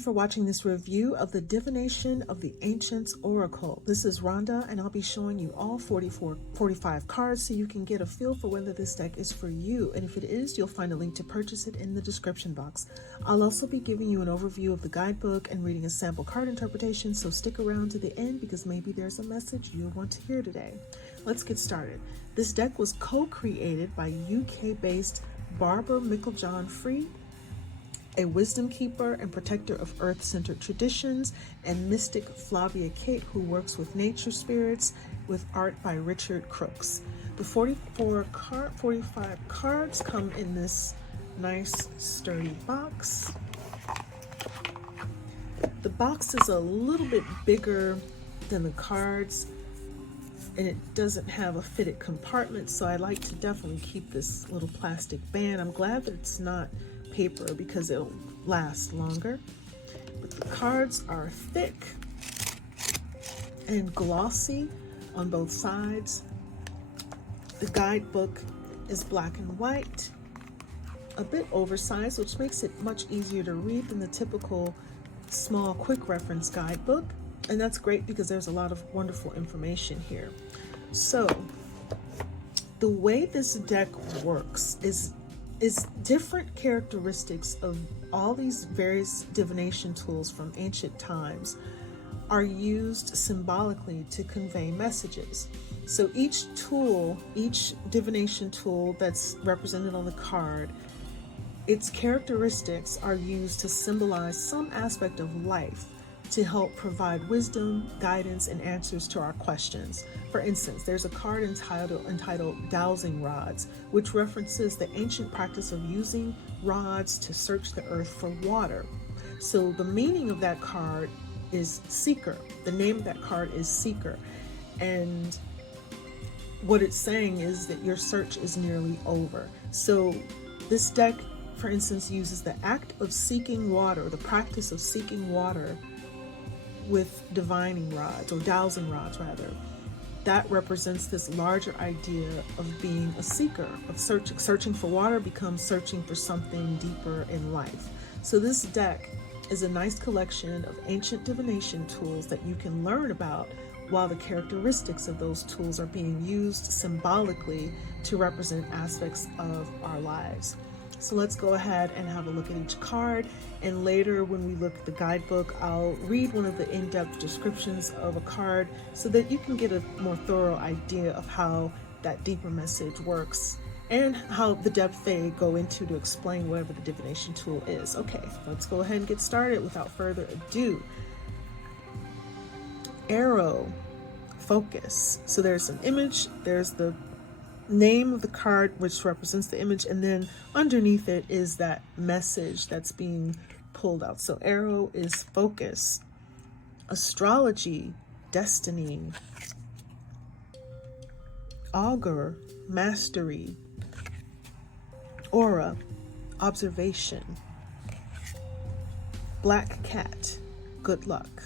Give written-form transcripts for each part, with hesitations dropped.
you for watching this review of the Divination of the Ancients Oracle. This is Rhonda, and I'll be showing you all 45 cards so you can get a feel for whether this deck is for you. And if it is, you'll find a link to purchase it in the description box. I'll also be giving you an overview of the guidebook and reading a sample card interpretation, so stick around to the end because maybe there's a message you'll want to hear today. Let's get started. This deck was co-created by UK-based Meiklejohn-Free, a wisdom keeper and protector of earth-centered traditions, and mystic Flavia Kate, who works with nature spirits, with art by Richard Crooks. The 45 cards come in this nice sturdy box. The box is a little bit bigger than the cards, and it doesn't have a fitted compartment, so I like to definitely keep this little plastic band. I'm glad that it's not paper because it'll last longer. But the cards are thick and glossy on both sides. The guidebook is black and white, a bit oversized, which makes it much easier to read than the typical small quick reference guidebook. And that's great because there's a lot of wonderful information here. So the way this deck works is different characteristics of all these various divination tools from ancient times are used symbolically to convey messages. So each tool, each divination tool that's represented on the card, its characteristics are used to symbolize some aspect of life to help provide wisdom, guidance, and answers to our questions. For instance, there's a card entitled Dowsing Rods, which references the ancient practice of using rods to search the earth for water. So the meaning of that card is Seeker. The name of that card is Seeker. And what it's saying is that your search is nearly over. So this deck, for instance, uses the act of seeking water, the practice of seeking water, with divining rods, or dowsing rods rather. That represents this larger idea of being a seeker, of searching for water becomes searching for something deeper in life. So this deck is a nice collection of ancient divination tools that you can learn about while the characteristics of those tools are being used symbolically to represent aspects of our lives. So let's go ahead and have a look at each card, and later when we look at the guidebook, I'll read one of the in-depth descriptions of a card so that you can get a more thorough idea of how that deeper message works and how the depth they go into to explain whatever the divination tool is. Okay, let's go ahead and get started without further ado. Arrow, focus. So there's an image, there's the name of the card which represents the image, and then underneath it is that message that's being pulled out. So arrow is focus, astrology, destiny, augur, mastery, aura, observation, black cat, good luck,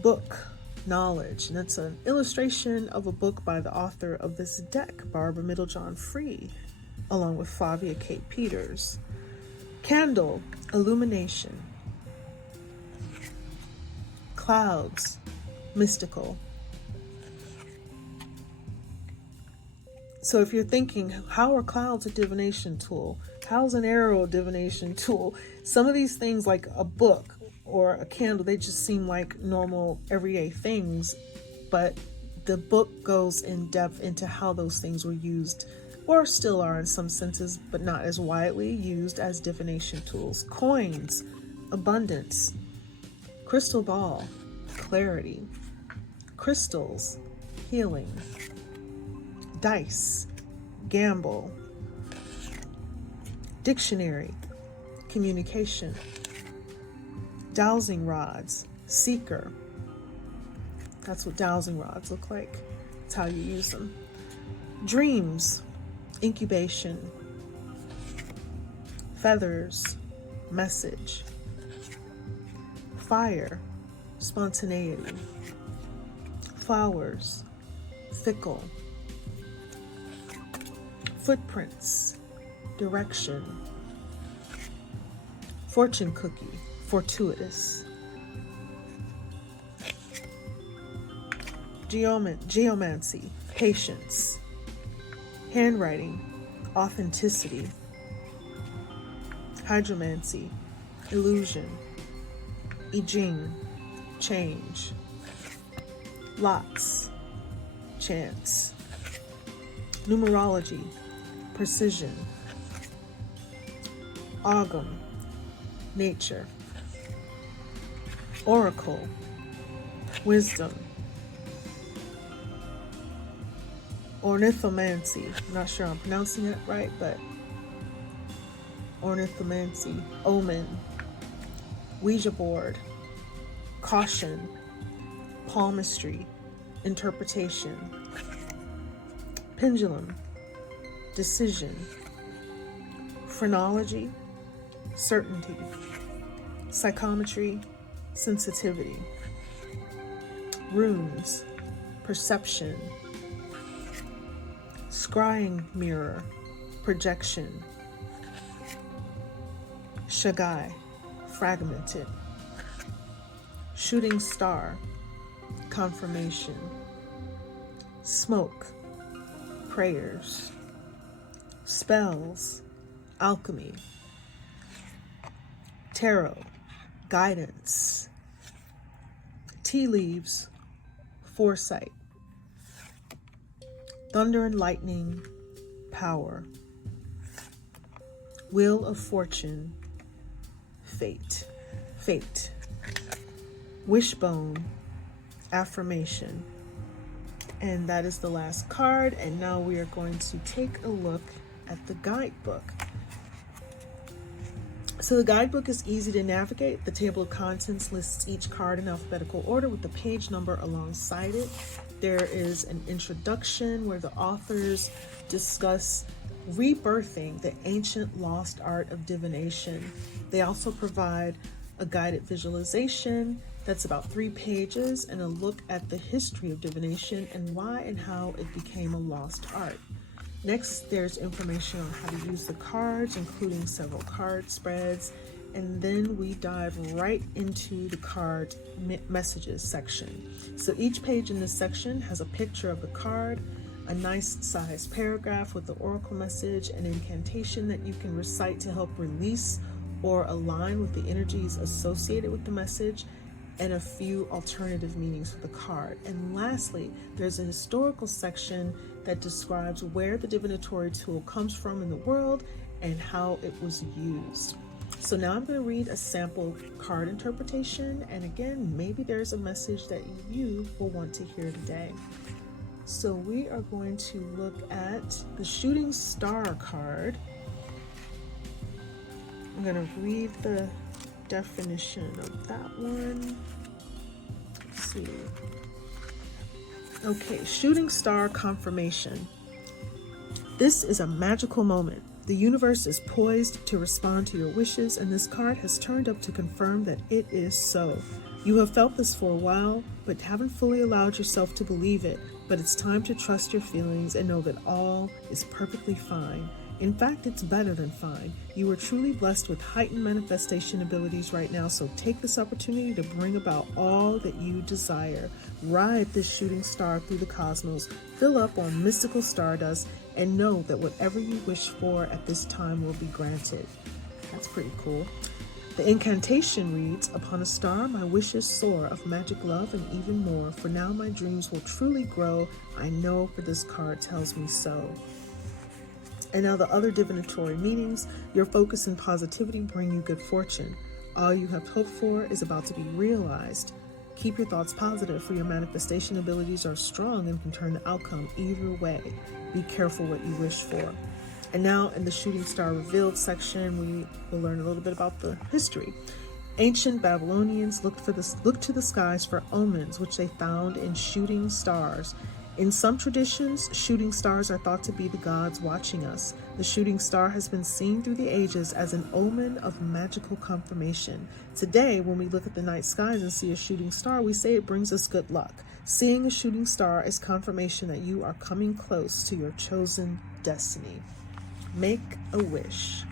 book, knowledge, and that's an illustration of a book by the author of this deck, Meiklejohn-Free, along with Flavia Kate Peters. Candle, illumination. Clouds, mystical. So if you're thinking, how are clouds a divination tool? How's an arrow a divination tool? Some of these things, like a book or a candle, they just seem like normal everyday things, but the book goes in depth into how those things were used, or still are in some senses, but not as widely used as divination tools. Coins, abundance. Crystal ball, clarity. Crystals, healing. Dice, gamble. Dictionary, communication. Dowsing rods, seeker. That's what dowsing rods look like. That's how you use them. Dreams, incubation. Feathers, message. Fire, spontaneity. Flowers, fickle. Footprints, direction. Fortune cookie, fortuitous. Geomancy, patience. Handwriting, authenticity. Hydromancy, illusion. I Ching, change. Lots, chance. Numerology, precision. Ogum, nature. Oracle, wisdom. Ornithomancy, I'm not sure I'm pronouncing it right, but ornithomancy. Omen, Ouija board, caution, palmistry, interpretation. Pendulum, decision. Phrenology, certainty. Psychometry, sensitivity. Runes, perception. Scrying mirror, projection. Shagai, fragmented. Shooting star, confirmation. Smoke, prayers. Spells, alchemy. Tarot, guidance. Tea leaves, foresight. Thunder and lightning, power. Wheel of fortune, fate. Fate. Wishbone, affirmation. And that is the last card. And now we are going to take a look at the guidebook. So the guidebook is easy to navigate. The table of contents lists each card in alphabetical order with the page number alongside it. There is an introduction where the authors discuss rebirthing the ancient lost art of divination. They also provide a guided visualization that's about 3 pages and a look at the history of divination and why and how it became a lost art. Next, there's information on how to use the cards, including several card spreads, and then we dive right into the card messages section. So each page in this section has a picture of the card, a nice sized paragraph with the oracle message, an incantation that you can recite to help release or align with the energies associated with the message, and a few alternative meanings for the card. And lastly, there's a historical section that describes where the divinatory tool comes from in the world and how it was used. So now I'm going to read a sample card interpretation, and again, maybe there's a message that you will want to hear today. So we are going to look at the Shooting Star card. I'm going to read the definition of that one. Let's see. Okay, Shooting Star confirmation. This is a magical moment. The universe is poised to respond to your wishes, and this card has turned up to confirm that it is so. You have felt this for a while, but haven't fully allowed yourself to believe it. But it's time to trust your feelings and know that all is perfectly fine. In fact, it's better than fine. You are truly blessed with heightened manifestation abilities right now, so take this opportunity to bring about all that you desire. Ride this shooting star through the cosmos, fill up on mystical stardust, and know that whatever you wish for at this time will be granted. That's pretty cool. The incantation reads, upon a star my wishes soar of magic love and even more, for now my dreams will truly grow. I know, for this card tells me so. And now the other divinatory meanings. Your focus and positivity bring you good fortune. All you have hoped for is about to be realized. Keep your thoughts positive, for your manifestation abilities are strong and can turn the outcome either way. Be careful what you wish for. And now in the Shooting Star Revealed section, we will learn a little bit about the history. Ancient Babylonians looked to the skies for omens, which they found in shooting stars. In some traditions, shooting stars are thought to be the gods watching us. The shooting star has been seen through the ages as an omen of magical confirmation. Today, when we look at the night skies and see a shooting star, we say it brings us good luck. Seeing a shooting star is confirmation that you are coming close to your chosen destiny. make a wish.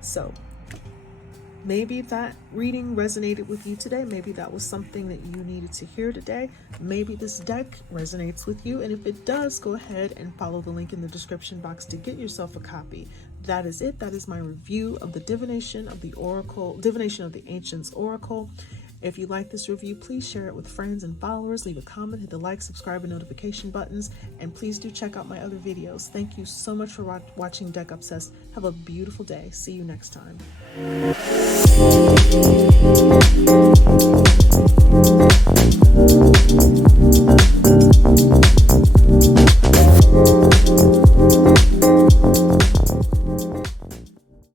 So maybe that reading resonated with you today. Maybe that was something that you needed to hear today. Maybe this deck resonates with you. And if it does, go ahead and follow the link in the description box to get yourself a copy. That is it. That is my review of the Divination of the Oracle, Divination of the Ancients Oracle. If you like this review, please share it with friends and followers. Leave a comment, hit the like, subscribe, and notification buttons. And please do check out my other videos. Thank you so much for watching Deck Obsessed. Have a beautiful day. See you next time.